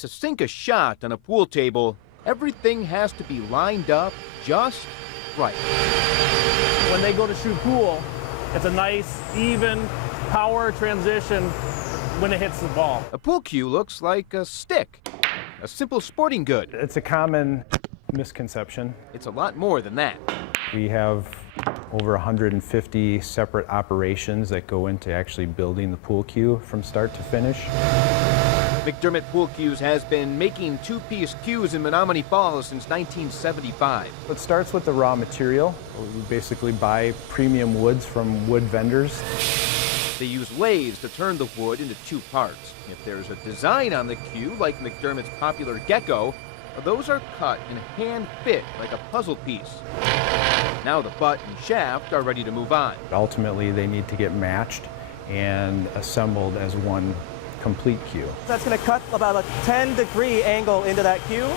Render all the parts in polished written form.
To sink a shot on a pool table, everything has to be lined up just right. When they go to shoot pool, it's a nice, even power transition when it hits the ball. A pool cue looks like a stick, a simple sporting good. It's a common misconception. It's a lot more than that. We have over 150 separate operations that go into actually building the pool cue from start to finish. McDermott Pool Cues has been making two-piece cues in Menominee Falls since 1975. It starts with the raw material. We basically buy premium woods from wood vendors. They use lathes to turn the wood into two parts. If there's a design on the cue, like McDermott's popular gecko, those are cut and hand-fit like a puzzle piece. Now the butt and shaft are ready to move on. Ultimately, they need to get matched and assembled as one complete cue. That's going to cut about a 10-degree angle into that cue,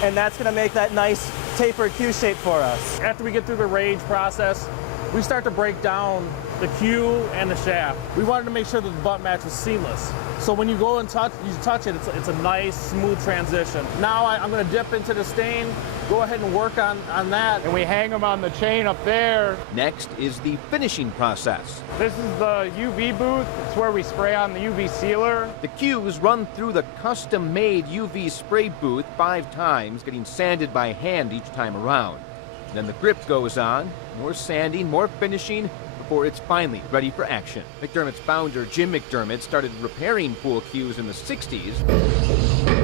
and that's going to make that nice tapered cue shape for us. After we get through the range process, we start to break down the cue and the shaft. We wanted to make sure that the butt match was seamless. So when you go and touch it, it's a nice, smooth transition. Now I'm going to dip into the stain, go ahead and work on that. And we hang them on the chain up there. Next is the finishing process. This is the UV booth. It's where we spray on the UV sealer. The cues run through the custom-made UV spray booth 5 times, getting sanded by hand each time around. Then the grip goes on, more sanding, more finishing, before it's finally ready for action. McDermott's founder, Jim McDermott, started repairing pool cues in the 60s,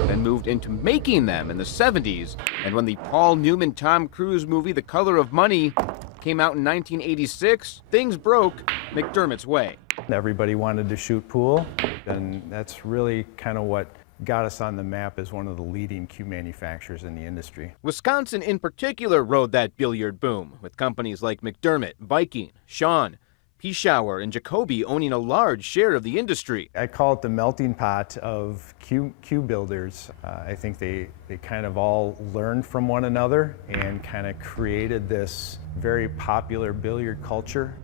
then moved into making them in the 70s. And when the Paul Newman-Tom Cruise movie The Color of Money came out in 1986, things broke McDermott's way. Everybody wanted to shoot pool, and that's really kind of what got us on the map as one of the leading cue manufacturers in the industry. Wisconsin in particular rode that billiard boom, with companies like McDermott, Viking, Shawn, Pieshauer, and Jacoby owning a large share of the industry. I call it the melting pot of cue builders. I think they kind of all learned from one another and kind of created this very popular billiard culture.